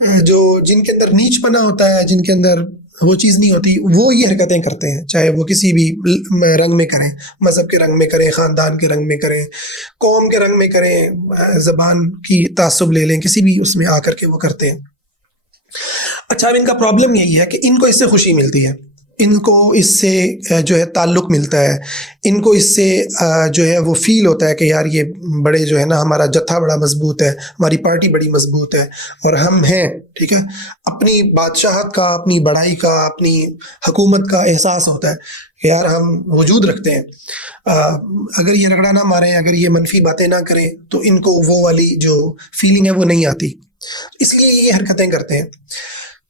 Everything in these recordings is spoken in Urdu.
جو جن کے اندر نیچ پنا ہوتا ہے، جن کے اندر وہ چیز نہیں ہوتی، وہ یہ حرکتیں کرتے ہیں، چاہے وہ کسی بھی رنگ میں کریں، مذہب کے رنگ میں کریں، خاندان کے رنگ میں کریں، قوم کے رنگ میں کریں، زبان کی تعصب لے لیں، کسی بھی اس میں آ کر کے وہ کرتے ہیں۔ اچھا، اب ان کا پرابلم یہی ہے کہ ان کو اس سے خوشی ملتی ہے، ان کو اس سے جو ہے تعلق ملتا ہے، ان کو اس سے جو ہے وہ فیل ہوتا ہے کہ یار یہ بڑے جو ہے نا، ہمارا جتھا بڑا مضبوط ہے، ہماری پارٹی بڑی مضبوط ہے، اور ہم ہیں، ٹھیک ہے۔ اپنی بادشاہت کا، اپنی بڑائی کا، اپنی حکومت کا احساس ہوتا ہے کہ یار ہم وجود رکھتے ہیں۔ اگر یہ رگڑا نہ ماریں، اگر یہ منفی باتیں نہ کریں، تو ان کو وہ والی جو فیلنگ ہے وہ نہیں آتی، اس لیے یہ حرکتیں کرتے ہیں۔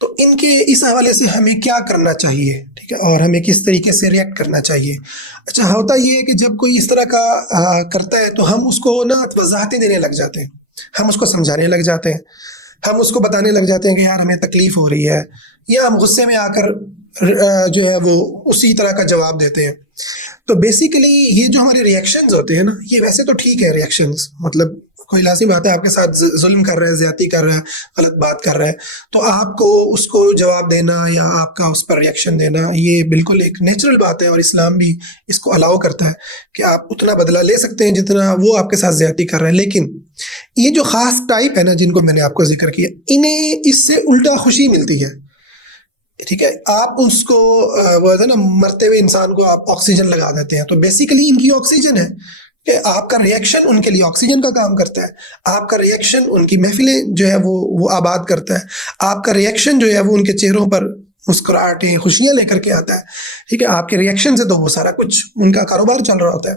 تو ان کے اس حوالے سے ہمیں کیا کرنا چاہیے، ٹھیک ہے، اور ہمیں کس طریقے سے ریئیکٹ کرنا چاہیے؟ اچھا، ہوتا یہ ہے کہ جب کوئی اس طرح کا کرتا ہے تو ہم اس کو نا وضاحتیں دینے لگ جاتے ہیں، ہم اس کو سمجھانے لگ جاتے ہیں، ہم اس کو بتانے لگ جاتے ہیں کہ یار ہمیں تکلیف ہو رہی ہے، یا ہم غصے میں آ کر جو ہے وہ اسی طرح کا جواب دیتے ہیں۔ تو بیسیکلی یہ جو ہمارے ریئیکشنز ہوتے ہیں نا، یہ ویسے تو ٹھیک ہے ریئیکشنز، مطلب کوئی لازمی بات ہے، آپ کے ساتھ ظلم کر رہا ہے، زیادتی کر رہا ہے، غلط بات کر رہا ہے، تو آپ کو اس کو جواب دینا یا آپ کا اس پر ریئیکشن دینا، یہ بالکل ایک نیچرل بات ہے، اور اسلام بھی اس کو الاؤ کرتا ہے کہ آپ اتنا بدلہ لے سکتے ہیں جتنا وہ آپ کے ساتھ زیادتی کر رہے ہیں۔ لیکن یہ جو خاص ٹائپ ہے نا، جن کو میں نے آپ کو ذکر کیا، انہیں اس سے الٹا خوشی ملتی ہے، ٹھیک ہے۔ آپ اس کو وہ ہے نا، مرتے ہوئے انسان کو آپ آکسیجن لگا دیتے ہیں، تو بیسیکلی ان کی آکسیجن ہے کہ آپ کا ریئیکشن ان کے لیے آکسیجن کا کام کرتا ہے، آپ کا ریئیکشن ان کی محفلیں جو ہے وہ آباد کرتا ہے، آپ کا ریئیکشن جو ہے وہ ان کے چہروں پر مسکراہٹیں، خوشیاں لے کر کے آتا ہے، ٹھیک ہے۔ آپ کے ریئیکشن سے تو وہ سارا کچھ ان کا کاروبار چل رہا ہوتا ہے۔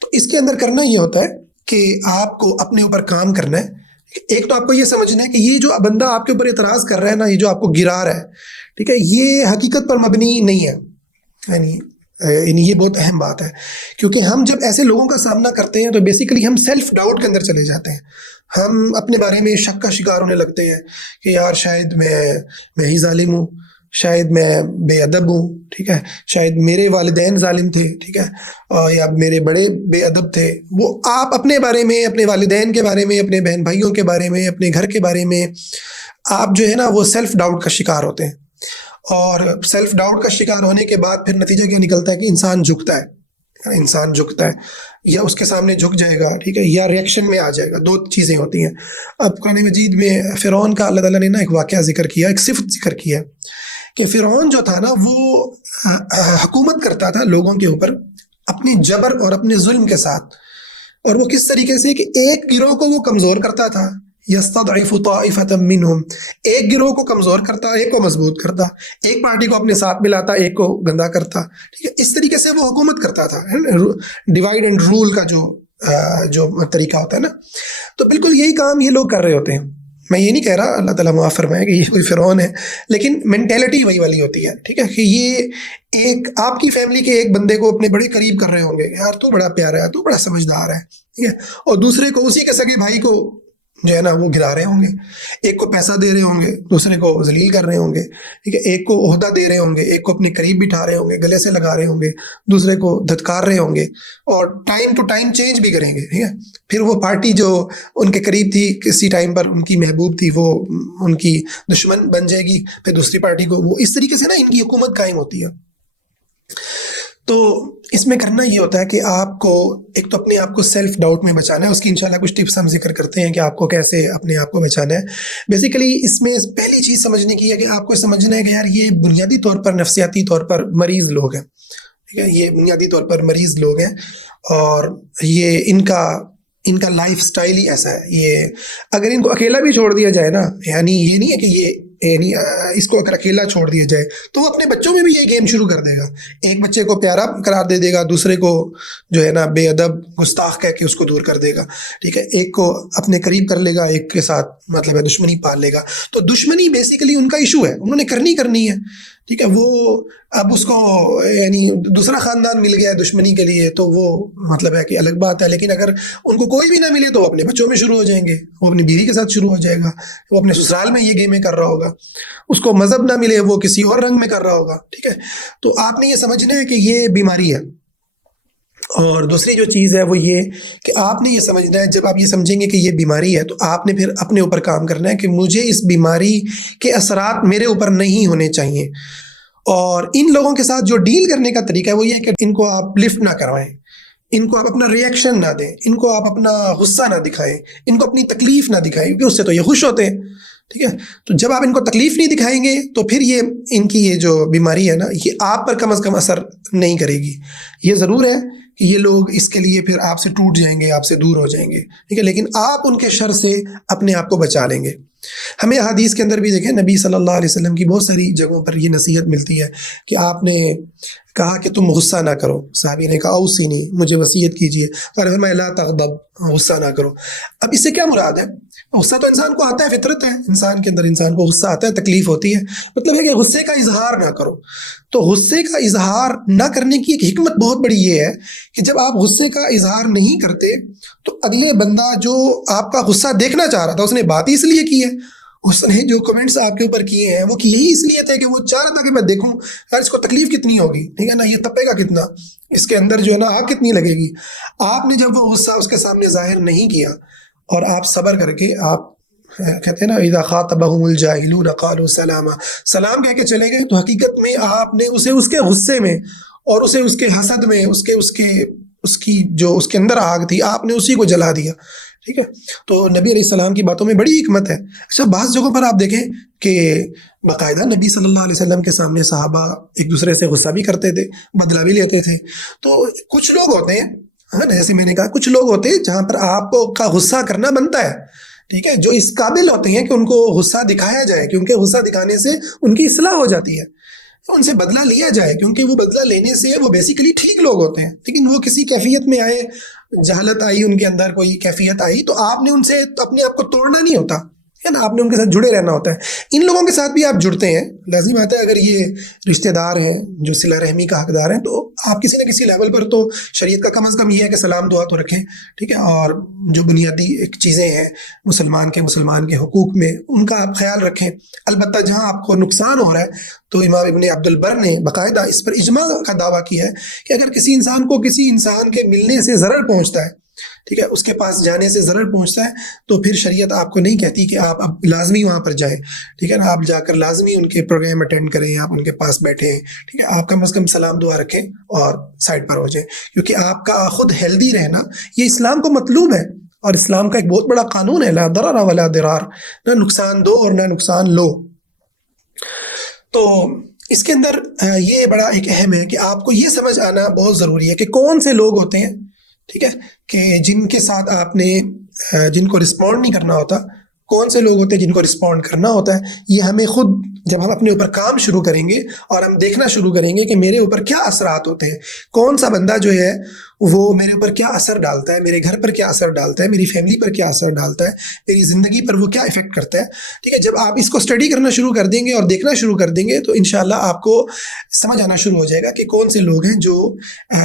تو اس کے اندر کرنا یہ ہوتا ہے کہ آپ کو اپنے اوپر کام کرنا ہے۔ ایک تو آپ کو یہ سمجھنا ہے کہ یہ جو بندہ آپ کے اوپر اعتراض کر رہا ہے نا، یہ جو آپ کو گرا رہا ہے، ٹھیک ہے، یہ حقیقت پر مبنی نہیں ہے، یعنی یہ بہت اہم بات ہے، کیونکہ ہم جب ایسے لوگوں کا سامنا کرتے ہیں تو بیسیکلی ہم سیلف ڈاؤٹ کے اندر چلے جاتے ہیں، ہم اپنے بارے میں شک کا شکار ہونے لگتے ہیں کہ یار شاید میں ہی ظالم ہوں، شاید میں بے ادب ہوں، ٹھیک ہے، شاید میرے والدین ظالم تھے، ٹھیک ہے، یا میرے بڑے بے ادب تھے۔ وہ آپ اپنے بارے میں، اپنے والدین کے بارے میں، اپنے بہن بھائیوں کے بارے میں، اپنے گھر کے بارے میں آپ جو ہے نا وہ سیلف ڈاؤٹ کا شکار ہوتے ہیں، اور سیلف ڈاؤٹ کا شکار ہونے کے بعد پھر نتیجہ کیا نکلتا ہے کہ انسان جھکتا ہے، یا اس کے سامنے جھک جائے گا، ٹھیک ہے، یا ریئیکشن میں آ جائے گا۔ دو چیزیں ہوتی ہیں۔ اب قرآن مجید میں فرعون کا اللہ تعالیٰ نے نا ایک واقعہ ذکر کیا، ایک صفت ذکر کیا کہ فرعون جو تھا نا وہ حکومت کرتا تھا لوگوں کے اوپر اپنی جبر اور اپنے ظلم کے ساتھ، اور وہ کس طریقے سے کہ ایک گروہ کو وہ کمزور کرتا تھا، یستضعف طائفة منهم، ایک گروہ کو کمزور کرتا، ایک کو مضبوط کرتا، ایک پارٹی کو اپنے ساتھ ملاتا، ایک کو گندا کرتا، ٹھیک ہے، اس طریقے سے وہ حکومت کرتا تھا، ڈیوائڈ اینڈ رول کا جو طریقہ ہوتا ہے نا۔ تو بالکل یہی کام یہ لوگ کر رہے ہوتے ہیں۔ میں یہ نہیں کہہ رہا، اللہ تعالیٰ معاف فرمائے، کہ یہ کوئی فرعون ہے، لیکن مینٹیلٹی وہی والی ہوتی ہے، ٹھیک ہے، کہ یہ ایک آپ کی فیملی کے ایک بندے کو اپنے بڑے قریب کر رہے ہوں گے، یار تو بڑا پیارا ہے، تو بڑا سمجھدار ہے، ٹھیک ہے، اور دوسرے کو، اسی کے سگے بھائی کو جو ہے نا وہ گرا رہے ہوں گے، ایک کو پیسہ دے رہے ہوں گے، دوسرے کو ذلیل کر رہے ہوں گے، ٹھیک ہے، ایک کو عہدہ دے رہے ہوں گے، ایک کو اپنے قریب بٹھا رہے ہوں گے، گلے سے لگا رہے ہوں گے، دوسرے کو دھتکار رہے ہوں گے، اور ٹائم ٹو ٹائم چینج بھی کریں گے، ٹھیک ہے۔ پھر وہ پارٹی جو ان کے قریب تھی، کسی ٹائم پر ان کی محبوب تھی، وہ ان کی دشمن بن جائے گی، پھر دوسری پارٹی کو وہ اس طریقے سے نا ان کی حکومت قائم ہوتی ہے۔ تو اس میں کرنا یہ ہوتا ہے کہ آپ کو ایک تو اپنے آپ کو سیلف ڈاؤٹ میں بچانا ہے، اس کی انشاءاللہ کچھ ٹپس ہم ذکر کرتے ہیں کہ آپ کو کیسے اپنے آپ کو بچانا ہے۔ بیسیکلی اس میں پہلی چیز سمجھنے کی ہے کہ آپ کو سمجھنا ہے کہ یار یہ بنیادی طور پر نفسیاتی طور پر مریض لوگ ہیں، ٹھیک ہے، یہ بنیادی طور پر مریض لوگ ہیں، اور یہ ان کا لائف سٹائل ہی ایسا ہے۔ یہ اگر ان کو اکیلا بھی چھوڑ دیا جائے نا، یعنی یہ نہیں ہے کہ یعنی اس کو اگر اکیلا چھوڑ دیا جائے تو وہ اپنے بچوں میں بھی یہ گیم شروع کر دے گا، ایک بچے کو پیارا قرار دے دے گا، دوسرے کو جو ہے نا بے ادب گستاخ کہہ کے اس کو دور کر دے گا، ٹھیک ہے، ایک کو اپنے قریب کر لے گا، ایک کے ساتھ مطلب ہے دشمنی پال لے گا۔ تو دشمنی بیسیکلی ان کا ایشو ہے، انہوں نے کرنی ہے، ٹھیک ہے۔ وہ اب اس کو یعنی دوسرا خاندان مل گیا ہے دشمنی کے لیے تو وہ مطلب ہے کہ الگ بات ہے، لیکن اگر ان کو کوئی بھی نہ ملے تو وہ اپنے بچوں میں شروع ہو جائیں گے، وہ اپنی بیوی کے ساتھ شروع ہو جائے گا، وہ اپنے سسرال میں یہ گیمیں کر رہا ہوگا، اس کو مذہب نہ ملے وہ کسی اور رنگ میں کر رہا ہوگا، ٹھیک ہے۔ تو آپ نے یہ سمجھنا ہے کہ یہ بیماری ہے، اور دوسری جو چیز ہے وہ یہ کہ آپ نے یہ سمجھنا ہے، جب آپ یہ سمجھیں گے کہ یہ بیماری ہے تو آپ نے پھر اپنے اوپر کام کرنا ہے کہ مجھے اس بیماری کے اثرات میرے اوپر نہیں ہونے چاہیے. اور ان لوگوں کے ساتھ جو ڈیل کرنے کا طریقہ ہے وہ یہ ہے کہ ان کو آپ لفٹ نہ کروائیں، ان کو آپ اپنا ریئیکشن نہ دیں، ان کو آپ اپنا غصہ نہ دکھائیں، ان کو اپنی تکلیف نہ دکھائیں، کیونکہ اس سے تو یہ خوش ہوتے ہیں. ٹھیک ہے، تو جب آپ ان کو تکلیف نہیں دکھائیں گے تو پھر یہ ان کی یہ جو بیماری ہے نا یہ آپ پر کم از کم اثر نہیں کرے گی. یہ ضرور ہے کہ یہ لوگ اس کے لیے پھر آپ سے ٹوٹ جائیں گے، آپ سے دور ہو جائیں گے، ٹھیک ہے، لیکن آپ ان کے شر سے اپنے آپ کو بچا لیں گے. ہمیں حدیث کے اندر بھی دیکھیں نبی صلی اللہ علیہ وسلم کی بہت ساری جگہوں پر یہ نصیحت ملتی ہے کہ آپ نے کہا کہ تم غصہ نہ کرو. صحابی نے کہا اوصینی، مجھے وصیت کیجیے. اور فرمایا لا تغضب، غصہ نہ کرو. اب اس سے کیا مراد ہے؟ غصہ تو انسان کو آتا ہے، فطرت ہے انسان کے اندر، انسان کو غصہ آتا ہے، تکلیف ہوتی ہے. مطلب ہے کہ غصے کا اظہار نہ کرو. تو غصے کا اظہار نہ کرنے کی ایک حکمت بہت بڑی یہ ہے کہ جب آپ غصے کا اظہار نہیں کرتے تو اگلے بندہ جو آپ کا غصہ دیکھنا چاہ رہا تھا اس نے بات ہی اس لیے کی ہے، اس نے جو کمنٹس آپ کے اوپر کیے ہیں وہ یہی اس لیے تھے کہ وہ چاہ رہا تھا کہ میں دیکھوں یار اس کو تکلیف کتنی ہوگی، ٹھیک ہے نا، یہ تپے گا کتنا، اس کے اندر جو ہے نا آگ کتنی لگے گی. آپ نے جب وہ غصہ اس کے سامنے ظاہر نہیں کیا اور آپ صبر کر کے آپ کہتے ہیں نا اذا خاطبهم الجاهلون قالوا سلاما، سلام کہہ کے چلے گئے، تو حقیقت میں آپ نے اسے اس کے غصے میں اور اسے اس کے حسد میں اس کی جو اس کے اندر آگ تھی آپ نے اسی کو جلا دیا. ٹھیک ہے، تو نبی علیہ السلام کی باتوں میں بڑی حکمت ہے. اچھا، بعض جگہوں پر آپ دیکھیں کہ باقاعدہ نبی صلی اللہ علیہ وسلم کے سامنے صحابہ ایک دوسرے سے غصہ بھی کرتے تھے، بدلہ بھی لیتے تھے. تو کچھ لوگ ہوتے ہیں، ہاں جیسے میں نے کہا کچھ لوگ ہوتے ہیں جہاں پر آپ کا غصہ کرنا بنتا ہے، ٹھیک ہے، جو اس قابل ہوتے ہیں کہ ان کو غصہ دکھایا جائے، کیونکہ غصہ دکھانے سے ان کی اصلاح ہو جاتی ہے، ان سے بدلہ لیا جائے کیونکہ وہ بدلہ لینے سے وہ بیسیکلی ٹھیک لوگ ہوتے ہیں. لیکن وہ کسی کیفیت میں آئے، جہالت آئی، ان کے اندر کوئی کیفیت آئی، تو آپ نے ان سے اپنے آپ کو توڑنا نہیں ہوتا ہے نا، آپ نے ان کے ساتھ جڑے رہنا ہوتا ہے. ان لوگوں کے ساتھ بھی آپ جڑتے ہیں، لازمی بات ہے، اگر یہ رشتہ دار ہیں جو صلہ رحمی کا حقدار ہیں تو آپ کسی نہ کسی لیول پر تو شریعت کا کم از کم یہ ہے کہ سلام دعا تو رکھیں، ٹھیک ہے، اور جو بنیادی چیزیں ہیں مسلمان کے حقوق میں ان کا آپ خیال رکھیں. البتہ جہاں آپ کو نقصان ہو رہا ہے تو امام ابن عبد البر نے باقاعدہ اس پر اجماع کا دعویٰ کیا ہے کہ اگر کسی انسان کو کسی انسان کے ملنے سے ضرر پہنچتا ہے، ٹھیک ہے، اس کے پاس جانے سے ضرر پہنچتا ہے، تو پھر شریعت آپ کو نہیں کہتی کہ آپ اب لازمی وہاں پر جائیں، ٹھیک ہے نا، آپ جا کر لازمی ان کے پروگرام اٹینڈ کریں، آپ ان کے پاس بیٹھیں، ٹھیک ہے، آپ کم از کم سلام دعا رکھیں اور سائڈ پر ہو جائیں، کیونکہ آپ کا خود ہیلدی رہنا یہ اسلام کو مطلوب ہے. اور اسلام کا ایک بہت بڑا قانون ہے لا ضرر ولا ضرار، نہ نقصان دو اور نہ نقصان لو. تو اس کے اندر یہ بڑا ایک اہم ہے کہ آپ کو یہ سمجھ آنا بہت ضروری ہے کہ کون سے لوگ ہوتے ہیں، ٹھیک ہے، کہ جن کے ساتھ آپ نے جن کو رسپونڈ نہیں کرنا ہوتا، کون سے لوگ ہوتے ہیں جن کو رسپونڈ کرنا ہوتا ہے. یہ ہمیں خود جب ہم اپنے اوپر کام شروع کریں گے اور ہم دیکھنا شروع کریں گے کہ میرے اوپر کیا اثرات ہوتے ہیں، کون سا بندہ جو ہے وہ میرے اوپر کیا اثر ڈالتا ہے، میرے گھر پر کیا اثر ڈالتا ہے، میری فیملی پر کیا اثر ڈالتا ہے، میری زندگی پر وہ کیا افیکٹ کرتا ہے، ٹھیک ہے. جب آپ اس کو اسٹڈی کرنا شروع کر دیں گے اور دیکھنا شروع کر دیں گے تو انشاءاللہ آپ کو سمجھ آنا شروع ہو جائے گا کہ کون سے لوگ ہیں جو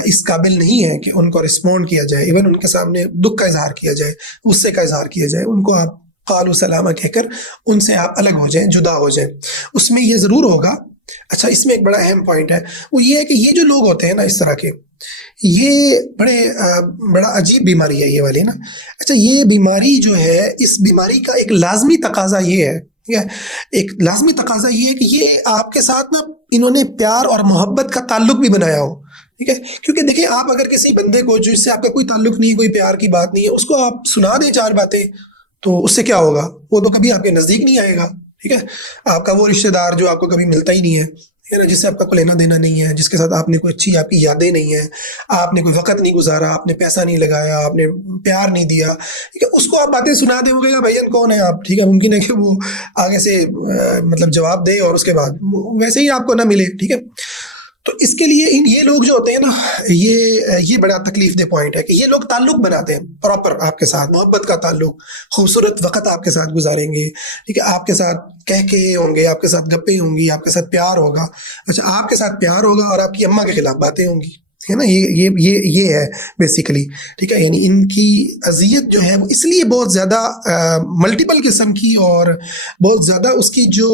اس قابل نہیں ہیں کہ ان کو رسپونڈ کیا جائے، ایون ان کے سامنے دکھ کا اظہار کیا جائے، غصے کا اظہار کیا جائے، ان کو آپ قالوا سلامہ کہہ کر ان سے آپ الگ ہو جائیں، جدا ہو جائیں. اس میں یہ ضرور ہوگا. اچھا، اس میں ایک بڑا اہم پوائنٹ ہے، وہ یہ ہے کہ یہ جو لوگ ہوتے ہیں نا اس طرح کے، یہ بڑا عجیب بیماری ہے یہ والی نا. اچھا، یہ بیماری جو ہے، اس بیماری کا ایک لازمی تقاضا یہ ہے، ٹھیک ہے، ایک لازمی تقاضا یہ ہے کہ یہ آپ کے ساتھ نا انہوں نے پیار اور محبت کا تعلق بھی بنایا ہو، ٹھیک ہے. کیونکہ دیکھیں، آپ اگر کسی بندے کو جس سے آپ کا کوئی تعلق نہیں ہے، کوئی پیار کی بات نہیں ہے، اس کو آپ سنا دیں چار باتیں تو اس سے کیا ہوگا؟ وہ تو کبھی آپ کے نزدیک نہیں آئے گا، ٹھیک ہے. آپ کا وہ رشتہ دار جو آپ کو کبھی ملتا ہی نہیں ہے، ٹھیک ہے نا، جس سے آپ کا کوئی لینا دینا نہیں ہے، جس کے ساتھ آپ نے کوئی اچھی آپ کی یادیں نہیں ہیں، آپ نے کوئی وقت نہیں گزارا، آپ نے پیسہ نہیں لگایا، آپ نے پیار نہیں دیا، ٹھیک ہے، اس کو آپ باتیں سنا دیں، وہ کہے گا بھائی کون ہے آپ، ٹھیک ہے. ممکن ہے کہ وہ آگے سے مطلب جواب دے اور اس کے بعد ویسے ہی آپ کو نہ ملے، ٹھیک ہے. تو اس کے لیے یہ لوگ جو ہوتے ہیں نا، یہ بڑا تکلیف دہ پوائنٹ ہے کہ یہ لوگ تعلق بناتے ہیں پراپر آپ کے ساتھ، محبت کا تعلق، خوبصورت وقت آپ کے ساتھ گزاریں گے، ٹھیک ہے، آپ کے ساتھ کہہ کے ہوں گے، آپ کے ساتھ گپیں ہوں گی، آپ کے ساتھ پیار ہوگا. اچھا، آپ کے ساتھ پیار ہوگا اور آپ کی اماں کے خلاف باتیں ہوں گی، ہے نا. یہ ہے بیسیکلی, ٹھیک ہے. یعنی ان کی اذیت جو ہے وہ اس لیے بہت زیادہ ملٹیپل قسم کی اور بہت زیادہ اس کی جو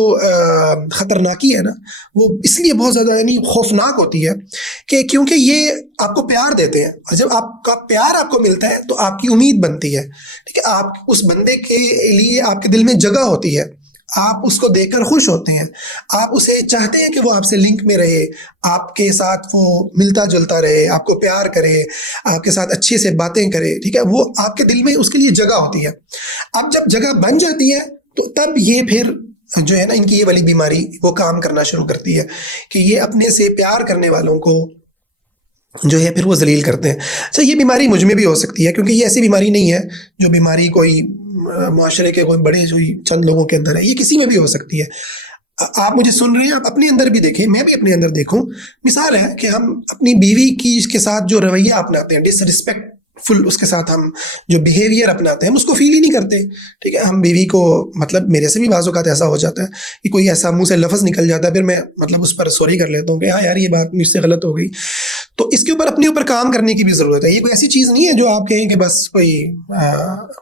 خطرناکی ہے نا وہ اس لیے بہت زیادہ یعنی خوفناک ہوتی ہے کہ کیونکہ یہ آپ کو پیار دیتے ہیں, اور جب آپ کا پیار آپ کو ملتا ہے تو آپ کی امید بنتی ہے, ٹھیک ہے. آپ اس بندے کے لیے آپ کے دل میں جگہ ہوتی ہے, آپ اس کو دیکھ کر خوش ہوتے ہیں, آپ اسے چاہتے ہیں کہ وہ آپ سے لنک میں رہے, آپ کے ساتھ وہ ملتا جلتا رہے, آپ کو پیار کرے, آپ کے ساتھ اچھے سے باتیں کرے, ٹھیک ہے. وہ آپ کے دل میں اس کے لیے جگہ ہوتی ہے. اب جب جگہ بن جاتی ہے تو تب یہ پھر جو ہے نا ان کی یہ والی بیماری وہ کام کرنا شروع کرتی ہے کہ یہ اپنے سے پیار کرنے والوں کو جو ہے پھر وہ ذلیل کرتے ہیں. اچھا, یہ بیماری مجھ میں بھی ہو سکتی ہے کیونکہ یہ ایسی بیماری نہیں ہے جو بیماری کوئی معاشرے کے کوئی بڑے جو چند لوگوں کے اندر ہے, یہ کسی میں بھی ہو سکتی ہے. آپ مجھے سن رہے ہیں, آپ اپنے اندر بھی دیکھیں, میں بھی اپنے اندر دیکھوں. مثال ہے کہ ہم اپنی بیوی کی کے ساتھ جو رویہ اپناتے ہیں, ڈس رسپیکٹ فل اس کے ساتھ ہم جو بیہیویئر اپناتے ہیں ہم اس کو فیل ہی نہیں کرتے, ٹھیک ہے. ہم بیوی کو مطلب میرے سے بھی بعض اوقات ایسا ہو جاتا ہے کہ کوئی ایسا منہ سے لفظ نکل جاتا ہے, پھر میں مطلب اس پر سوری کر لیتا ہوں کہ ہاں یار یہ بات مجھ سے غلط ہو گئی. تو اس کے اوپر اپنے اوپر کام کرنے کی بھی ضرورت ہے. یہ کوئی ایسی چیز نہیں ہے جو آپ کہیں کہ بس کوئی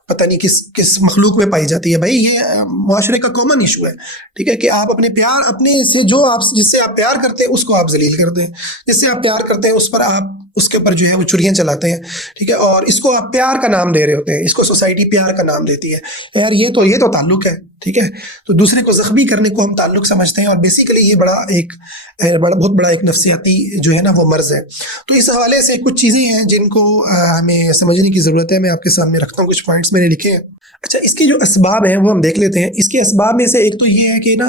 پتہ نہیں کس مخلوق میں پائی جاتی ہے. بھائی یہ معاشرے کا کامن ایشو ہے, ٹھیک ہے, کہ آپ اپنے پیار اپنے سے جو آپ جس سے آپ پیار کرتے ہیں اس کو آپ ذلیل کر دیں, جس سے آپ پیار کرتے ہیں اس پر آپ اس کے اوپر جو ہے وہ چھریاں چلاتے ہیں, ٹھیک ہے. اور اس کو آپ پیار کا نام دے رہے ہوتے ہیں, اس کو سوسائٹی پیار کا نام دیتی ہے. یار یہ تو تعلق ہے, ٹھیک ہے. تو دوسرے کو زخمی کرنے کو ہم تعلق سمجھتے ہیں, اور بیسیکلی یہ بہت بڑا ایک نفسیاتی جو ہے نا وہ مرض ہے. تو اس حوالے سے کچھ چیزیں ہیں جن کو ہمیں سمجھنے کی ضرورت ہے. میں آپ کے سامنے رکھتا ہوں, کچھ پوائنٹس میں نے لکھے ہیں. اچھا, اس کے جو اسباب ہیں وہ ہم دیکھ لیتے ہیں. اس کے اسباب میں سے ایک تو یہ ہے کہ نا,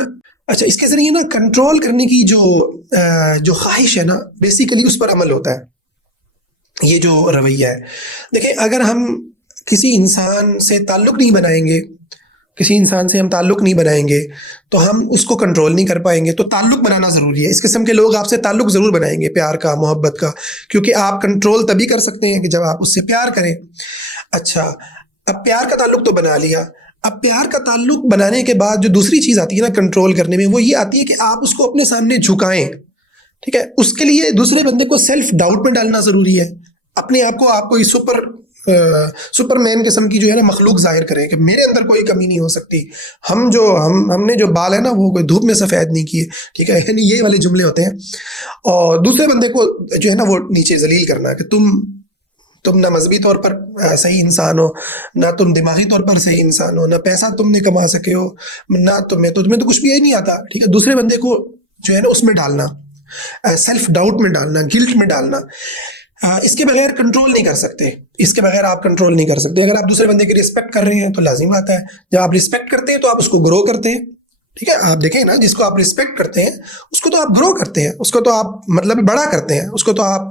اچھا, اس کے ذریعے نا کنٹرول کرنے کی جو خواہش ہے نا بیسیکلی اس پر عمل ہوتا ہے. یہ جو رویہ ہے, دیکھیں, اگر ہم کسی انسان سے تعلق نہیں بنائیں گے, کسی انسان سے ہم تعلق نہیں بنائیں گے تو ہم اس کو کنٹرول نہیں کر پائیں گے. تو تعلق بنانا ضروری ہے. اس قسم کے لوگ آپ سے تعلق ضرور بنائیں گے, پیار کا, محبت کا, کیونکہ آپ کنٹرول تبھی کر سکتے ہیں کہ جب آپ اس سے پیار کریں. اچھا, اب پیار کا تعلق تو بنا لیا. اب پیار کا تعلق بنانے کے بعد جو دوسری چیز آتی ہے نا کنٹرول کرنے میں, وہ یہ آتی ہے کہ آپ اس کو اپنے سامنے جھکائیں, ٹھیک ہے. اس کے لیے دوسرے بندے کو سیلف ڈاؤٹ میں ڈالنا ضروری ہے. اپنے آپ کو سپر مین قسم کی جو ہے نا مخلوق ظاہر کریں کہ میرے اندر کوئی کمی نہیں ہو سکتی. ہم نے جو بال ہے نا وہ کوئی دھوپ میں سفید نہیں کیے, ٹھیک ہے. یعنی یہ والے جملے ہوتے ہیں. اور دوسرے بندے کو جو ہے نا وہ نیچے ذلیل کرنا کہ تم نہ مذہبی طور پر صحیح انسان ہو, نہ تم دماغی طور پر صحیح انسان ہو, نہ پیسہ تم نے کما سکے ہو, نہ تمہیں تو کچھ بھی نہیں آتا, ٹھیک ہے. دوسرے بندے کو جو ہے نا اس میں ڈالنا, سیلف ڈاؤٹ میں ڈالنا, گلٹ میں ڈالنا, اس کے بغیر کنٹرول نہیں کر سکتے. اس کے بغیر آپ کنٹرول نہیں کر سکتے. اگر آپ دوسرے بندے کی رسپیکٹ کر رہے ہیں تو لازم بات ہے, جب آپ رسپیکٹ کرتے ہیں تو آپ اس کو گرو کرتے ہیں, ٹھیک ہے. آپ دیکھیں نا, جس کو آپ رسپیکٹ کرتے ہیں اس کو تو آپ گرو کرتے ہیں, اس کو تو آپ مطلب بڑا کرتے ہیں, اس کو تو آپ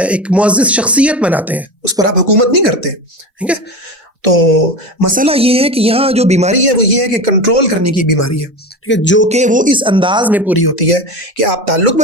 ایک معزز شخصیت بناتے ہیں, اس پر آپ حکومت نہیں کرتے, ٹھیک ہے. تو مسئلہ یہ ہے کہ یہاں جو بیماری ہے وہ یہ ہے کہ کنٹرول کرنے کی بیماری ہے, ٹھیک ہے, جو کہ وہ اس انداز میں پوری ہوتی ہے کہ آپ تعلق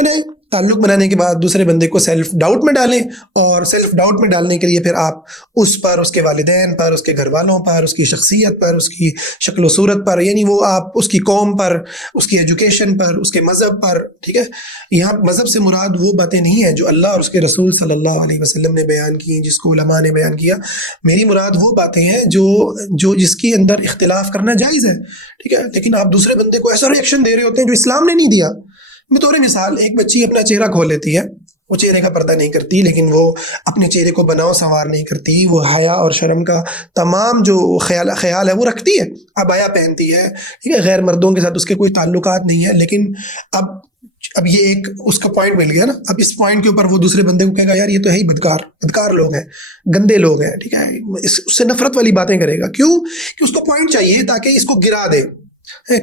بنانے کے بعد دوسرے بندے کو سیلف ڈاؤٹ میں ڈالیں, اور سیلف ڈاؤٹ میں ڈالنے کے لیے پھر آپ اس پر, اس کے والدین پر, اس کے گھر والوں پر, اس کی شخصیت پر, اس کی شکل و صورت پر, یعنی وہ آپ اس کی قوم پر, اس کی ایجوکیشن پر, اس کے مذہب پر, ٹھیک ہے. یہاں مذہب سے مراد وہ باتیں نہیں ہیں جو اللہ اور اس کے رسول صلی اللہ علیہ وسلم نے بیان کی, جس کو علماء نے بیان کیا. میری مراد وہ باتیں ہیں جو جس کے اندر اختلاف کرنا جائز ہے, ٹھیک ہے, لیکن آپ دوسرے بندے کو ایسا ریئیکشن دے رہے ہوتے ہیں جو اسلام نے نہیں دیا. بطور مثال, ایک بچی اپنا چہرہ کھول لیتی ہے, وہ چہرے کا پردہ نہیں کرتی, لیکن وہ اپنے چہرے کو بناؤ سنوار نہیں کرتی, وہ حیا اور شرم کا تمام جو خیال ہے وہ رکھتی ہے, عبایا پہنتی ہے, ٹھیک ہے, غیر مردوں کے ساتھ اس کے کوئی تعلقات نہیں ہے. لیکن اب یہ ایک اس کا پوائنٹ مل گیا نا, اب اس پوائنٹ کے اوپر وہ دوسرے بندے کو کہے گا یار یہ تو ہے ہی بدکار لوگ ہیں, گندے لوگ ہیں, ٹھیک ہے, اس سے نفرت والی باتیں کرے گا. کیوں کہ اس کو پوائنٹ چاہیے تاکہ اس کو گرا دے.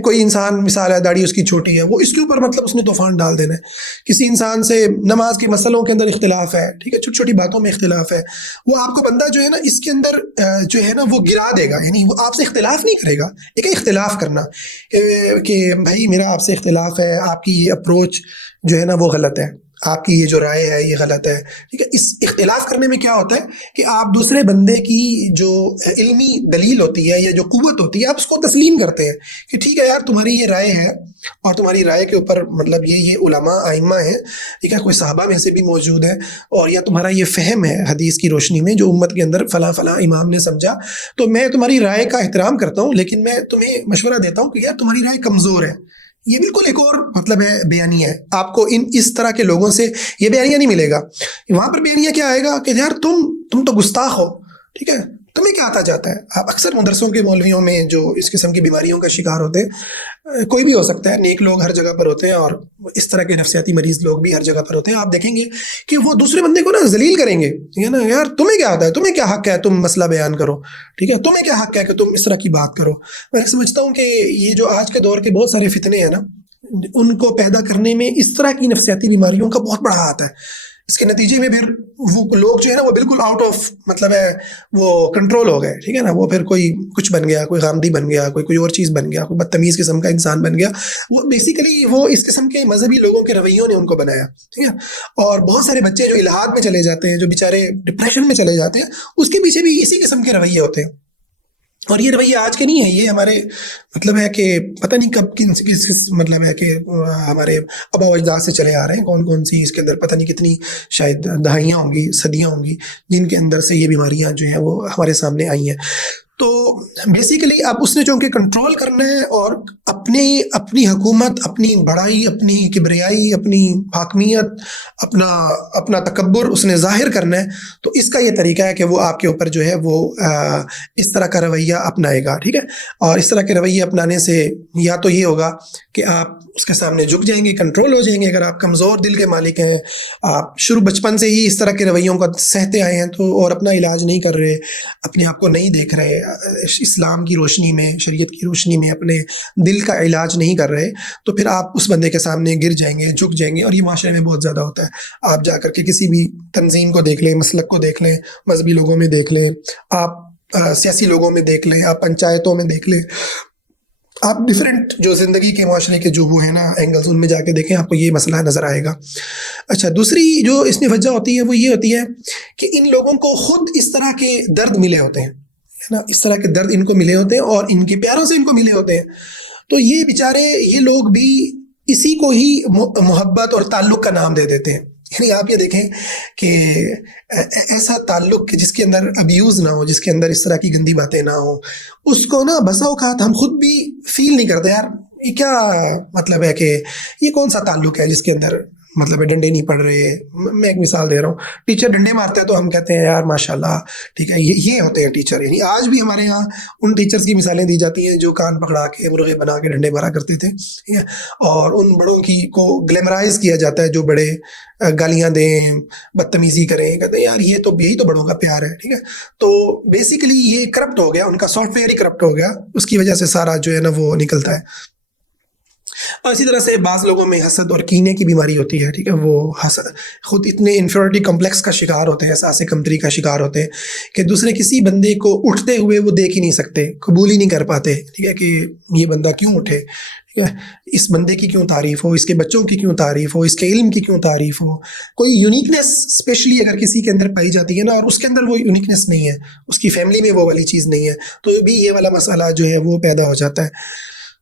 کوئی انسان مثال ہے داڑھی اس کی چھوٹی ہے, وہ اس کے اوپر مطلب اس نے طوفان ڈال دینا ہے. کسی انسان سے نماز کے مسئلوں کے اندر اختلاف ہے, ٹھیک ہے, چھوٹی چھوٹی باتوں میں اختلاف ہے, وہ آپ کو بندہ جو ہے نا اس کے اندر جو ہے نا وہ گرا دے گا. یعنی وہ آپ سے اختلاف نہیں کرے گا, ایک اختلاف کرنا کہ بھائی میرا آپ سے اختلاف ہے, آپ کی یہ اپروچ جو ہے نا وہ غلط ہے, آپ کی یہ جو رائے ہے یہ غلط ہے، ٹھیک ہے. اس اختلاف کرنے میں کیا ہوتا ہے کہ آپ دوسرے بندے کی جو علمی دلیل ہوتی ہے یا جو قوت ہوتی ہے آپ اس کو تسلیم کرتے ہیں کہ ٹھیک ہے یار تمہاری یہ رائے ہے، اور تمہاری رائے کے اوپر مطلب یہ علماء ائمہ ہیں، ٹھیک ہے، کوئی صحابہ میں سے بھی موجود ہے، اور یا تمہارا یہ فہم ہے حدیث کی روشنی میں جو امت کے اندر فلاں فلاں امام نے سمجھا، تو میں تمہاری رائے کا احترام کرتا ہوں، لیکن میں تمہیں مشورہ دیتا ہوں کہ یار تمہاری رائے کمزور ہے. یہ بالکل ایک اور مطلب ہے بیانیہ ہے. آپ کو اس طرح کے لوگوں سے یہ بیانیہ نہیں ملے گا. وہاں پر بیانیہ کیا آئے گا کہ یار تم تو گستاخ ہو، ٹھیک ہے، تمہیں کیا آتا جاتا ہے. آپ اکثر مدرسوں کے مولویوں میں جو اس قسم کی بیماریوں کا شکار ہوتے ہیں، کوئی بھی ہو سکتا ہے، نیک لوگ ہر جگہ پر ہوتے ہیں اور اس طرح کے نفسیاتی مریض لوگ بھی ہر جگہ پر ہوتے ہیں. آپ دیکھیں گے کہ وہ دوسرے بندے کو نا ذلیل کریں گے، ٹھیک ہے نا، یار تمہیں کیا آتا ہے، تمہیں کیا حق ہے تم مسئلہ بیان کرو، ٹھیک ہے، تمہیں کیا حق ہے کہ تم اس طرح کی بات کرو. میں سمجھتا ہوں کہ یہ جو آج کے دور کے بہت سارے فتنے ہیں نا، ان کو پیدا کرنے میں اس طرح کی نفسیاتی بیماریوں کا بہت بڑا ہاتھ ہے. اس کے نتیجے میں پھر وہ لوگ جو ہے نا وہ بالکل آؤٹ آف مطلب ہے وہ کنٹرول ہو گئے، ٹھیک ہے نا. وہ پھر کوئی کچھ بن گیا، کوئی غامدی بن گیا، کوئی اور چیز بن گیا، کوئی بدتمیز قسم کا انسان بن گیا. وہ بیسیکلی وہ اس قسم کے مذہبی لوگوں کے رویوں نے ان کو بنایا، ٹھیک ہے. اور بہت سارے بچے جو الحاد میں چلے جاتے ہیں، جو بیچارے ڈپریشن میں چلے جاتے ہیں، اس کے پیچھے بھی اسی قسم کے رویے ہوتے ہیں. اور یہ رویہ آج کے نہیں ہے، یہ ہمارے مطلب ہے کہ پتہ نہیں کب کس مطلب ہے کہ ہمارے آباء و اجداد سے چلے آ رہے ہیں. کون سی اس کے اندر پتہ نہیں کتنی شاید دہائیاں ہوں گی، صدیاں ہوں گی، جن کے اندر سے یہ بیماریاں جو ہیں وہ ہمارے سامنے آئی ہیں. تو بیسیکلی اب اس نے چونکہ کنٹرول کرنا ہے اور اپنی حکومت، اپنی بڑائی، اپنی کبریائی، اپنی حاکمیت، اپنا تکبر اس نے ظاہر کرنا ہے. تو اس کا یہ طریقہ ہے کہ وہ آپ کے اوپر جو ہے وہ اس طرح کا رویہ اپنائے گا، ٹھیک ہے. اور اس طرح کے رویے اپنانے سے یا تو یہ ہوگا کہ آپ اس کے سامنے جھک جائیں گے، کنٹرول ہو جائیں گے. اگر آپ کمزور دل کے مالک ہیں، آپ شروع بچپن سے ہی اس طرح کے رویوں کا سہتے آئے ہیں تو اور اپنا علاج نہیں کر رہے، اپنے آپ کو نہیں دیکھ رہے، اسلام کی روشنی میں، شریعت کی روشنی میں اپنے دل کا علاج نہیں کر رہے، تو پھر آپ اس بندے کے سامنے گر جائیں گے، جھک جائیں گے. اور یہ معاشرے میں بہت زیادہ ہوتا ہے. آپ جا کر کے کسی بھی تنظیم کو دیکھ لیں، مسلک کو دیکھ لیں، مذہبی لوگوں میں دیکھ لیں، آپ سیاسی لوگوں میں دیکھ لیں، آپ پنچایتوں میں دیکھ لیں، آپ ڈیفرنٹ جو زندگی کے معاشرے کے جو وہ ہیں نا اینگلز، ان میں جا کے دیکھیں، آپ کو یہ مسئلہ نظر آئے گا. اچھا، دوسری جو اس میں وجہ ہوتی ہے وہ یہ ہوتی ہے کہ ان لوگوں کو خود اس طرح کے درد ملے ہوتے ہیں نا، اس طرح کے درد ان کو ملے ہوتے ہیں اور ان کے پیاروں سے ان کو ملے ہوتے ہیں. تو یہ بیچارے یہ لوگ بھی اسی کو ہی محبت اور تعلق کا نام دے دیتے ہیں. یعنی آپ یہ دیکھیں کہ ایسا تعلق کہ جس کے اندر ابیوز نہ ہو، جس کے اندر اس طرح کی گندی باتیں نہ ہوں، اس کو نا بسا اوقات ہم خود بھی فیل نہیں کرتے. یار یہ کیا مطلب ہے کہ یہ کون سا تعلق ہے جس کے اندر مطلب ہے ڈنڈے نہیں پڑ رہے. میں ایک مثال دے رہا ہوں، ٹیچر ڈنڈے مارتے ہیں تو ہم کہتے ہیں یار ماشاءاللہ، ٹھیک ہے، یہ ہوتے ہیں ٹیچر. یعنی آج بھی ہمارے ہاں ان ٹیچرز کی مثالیں دی جاتی ہیں جو کان پکڑا کے مرغے بنا کے ڈنڈے مارا کرتے تھے، ٹھیک ہے. اور ان بڑوں کی کو گلیمرائز کیا جاتا ہے، جو بڑے گالیاں دیں، بدتمیزی کریں، کہتے ہیں یار یہی تو بڑوں کا پیار ہے، ٹھیک ہے. تو بیسیکلی یہ کرپٹ ہو گیا، ان کا سافٹ ویئر ہی کرپٹ ہو گیا، اس کی وجہ سے سارا جو ہے نا وہ نکلتا ہے. اور اسی طرح سے بعض لوگوں میں حسد اور کینے کی بیماری ہوتی ہے، ٹھیک ہے. وہ خود اتنے انفیریٹی کمپلیکس کا شکار ہوتے ہیں، احساس کمتری کا شکار ہوتے ہیں کہ دوسرے کسی بندے کو اٹھتے ہوئے وہ دیکھ ہی نہیں سکتے، قبول ہی نہیں کر پاتے، ٹھیک ہے، کہ یہ بندہ کیوں اٹھے، ٹھیک ہے، اس بندے کی کیوں تعریف ہو، اس کے بچوں کی کیوں تعریف ہو، اس کے علم کی کیوں تعریف ہو. کوئی یونیکنیس اسپیشلی اگر کسی کے اندر پائی جاتی ہے نا، اور اس کے اندر وہ یونیکنیس نہیں ہے، اس کی فیملی میں وہ والی چیز نہیں ہے، تو بھی یہ والا مسئلہ جو ہے وہ پیدا ہو جاتا ہے.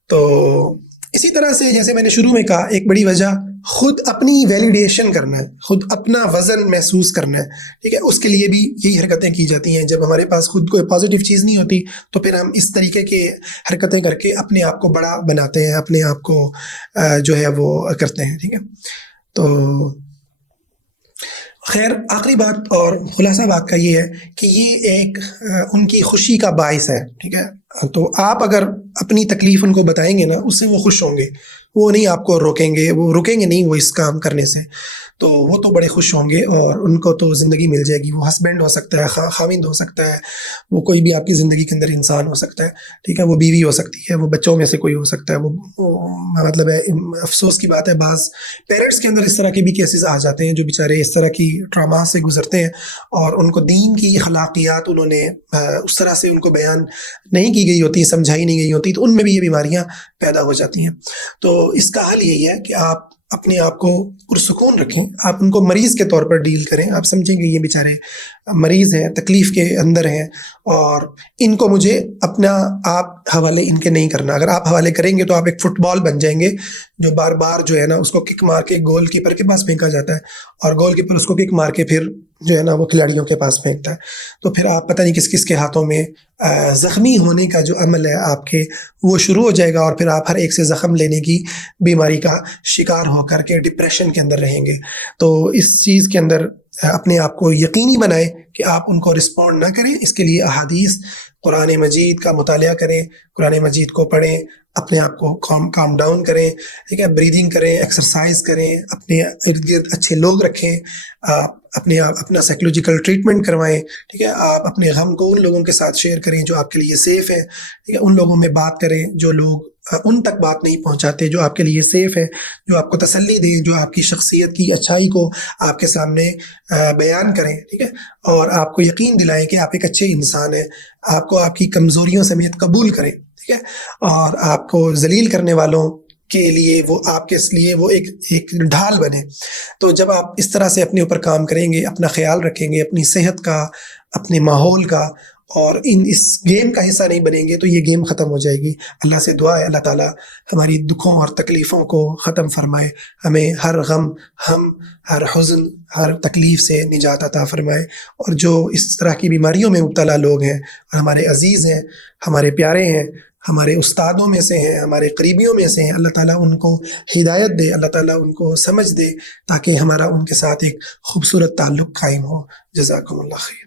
تو اسی طرح سے جیسے میں نے شروع میں کہا، ایک بڑی وجہ خود اپنی ویلیڈیشن کرنا ہے، خود اپنا وزن محسوس کرنا ہے، ٹھیک ہے. اس کے لیے بھی یہی حرکتیں کی جاتی ہیں. جب ہمارے پاس خود کوئی پازیٹیو چیز نہیں ہوتی تو پھر ہم اس طریقے کے حرکتیں کر کے اپنے آپ کو بڑا بناتے ہیں، اپنے آپ کو جو ہے وہ کرتے ہیں، ٹھیک ہے. تو خیر، آخری بات اور خلاصہ بات کا یہ ہے کہ یہ ایک ان کی خوشی کا باعث ہے، ٹھیک ہے. تو آپ اگر اپنی تکلیف ان کو بتائیں گے نا، اس سے وہ خوش ہوں گے، وہ نہیں آپ کو روکیں گے، وہ رکیں گے نہیں وہ اس کام کرنے سے. تو وہ تو بڑے خوش ہوں گے اور ان کو تو زندگی مل جائے گی. وہ ہسبینڈ ہو سکتا ہے، خاوند ہو سکتا ہے، وہ کوئی بھی آپ کی زندگی کے اندر انسان ہو سکتا ہے، ٹھیک ہے. وہ بیوی ہو سکتی ہے، وہ بچوں میں سے کوئی ہو سکتا ہے. وہ مطلب ہے افسوس کی بات ہے، بعض پیرنٹس کے اندر اس طرح کے بھی کیسز آ جاتے ہیں جو بیچارے اس طرح کی ٹراما سے گزرتے ہیں اور ان کو دین کی اخلاقیات انہوں نے اس طرح سے ان کو بیان نہیں کی گئی ہوتی، سمجھائی نہیں گئی ہوتی، تو ان میں بھی یہ بیماریاں پیدا ہو جاتی ہیں. تو اس کا حل یہی ہے کہ آپ اپنے آپ کو پرسکون رکھیں. آپ ان کو مریض کے طور پر ڈیل کریں. آپ سمجھیں کہ یہ بیچارے مریض ہیں, تکلیف کے اندر ہیں, اور ان کو مجھے اپنا آپ حوالے ان کے نہیں کرنا. اگر آپ حوالے کریں گے تو آپ ایک فٹ بال بن جائیں گے جو بار بار جو ہے نا اس کو کک مار کے گول کیپر کے پاس پھینکا جاتا ہے, اور گول کیپر اس کو کک مار کے پھر جو ہے نا وہ کھلاڑیوں کے پاس پھینکتا ہے. تو پھر آپ پتہ نہیں کس کس کے ہاتھوں میں زخمی ہونے کا جو عمل ہے آپ کے وہ شروع ہو جائے گا, اور پھر آپ ہر ایک سے زخم لینے کی بیماری کا شکار ہو کر کے ڈپریشن کے اندر رہیں گے. تو اس چیز کے اندر اپنے آپ کو یقینی بنائیں کہ آپ ان کو رسپونڈ نہ کریں. اس کے لیے احادیث قرآن مجید کا مطالعہ کریں, قرآن مجید کو پڑھیں, اپنے آپ کو کام ڈاؤن کریں, ٹھیک ہے, بریدنگ کریں, ایکسرسائز کریں, اپنے ارد گرد اچھے لوگ رکھیں, اپنا سائیکولوجیکل ٹریٹمنٹ کروائیں, ٹھیک ہے. آپ اپنے غم کو ان لوگوں کے ساتھ شیئر کریں جو آپ کے لیے سیف ہے, ٹھیک ہے. ان لوگوں میں بات کریں جو لوگ ان تک بات نہیں پہنچاتے, جو آپ کے لیے سیف ہے, جو آپ کو تسلی دیں, جو آپ کی شخصیت کی اچھائی کو آپ کے سامنے بیان کریں, ٹھیک ہے. اور آپ کو یقین دلائیں کہ آپ ایک اچھے انسان ہیں, آپ کو آپ کی کمزوریوں سمیت قبول کریں, ٹھیک ہے. اور آپ کو ذلیل کرنے والوں کے لیے وہ آپ کے لیے وہ ایک ڈھال بنے. تو جب آپ اس طرح سے اپنے اوپر کام کریں گے, اپنا خیال رکھیں گے, اپنی صحت کا, اپنے ماحول کا, اور اس گیم کا حصہ نہیں بنیں گے تو یہ گیم ختم ہو جائے گی. اللہ سے دعا ہے اللہ تعالیٰ ہماری دکھوں اور تکلیفوں کو ختم فرمائے, ہمیں ہر غم, ہر حزن, ہر تکلیف سے نجات عطا فرمائے. اور جو اس طرح کی بیماریوں میں مبتلا لوگ ہیں اور ہمارے عزیز ہیں, ہمارے پیارے ہیں, ہمارے استادوں میں سے ہیں, ہمارے قریبیوں میں سے ہیں, اللہ تعالیٰ ان کو ہدایت دے, اللہ تعالیٰ ان کو سمجھ دے, تاکہ ہمارا ان کے ساتھ ایک خوبصورت تعلق قائم ہو. جزاکم اللہ خیر.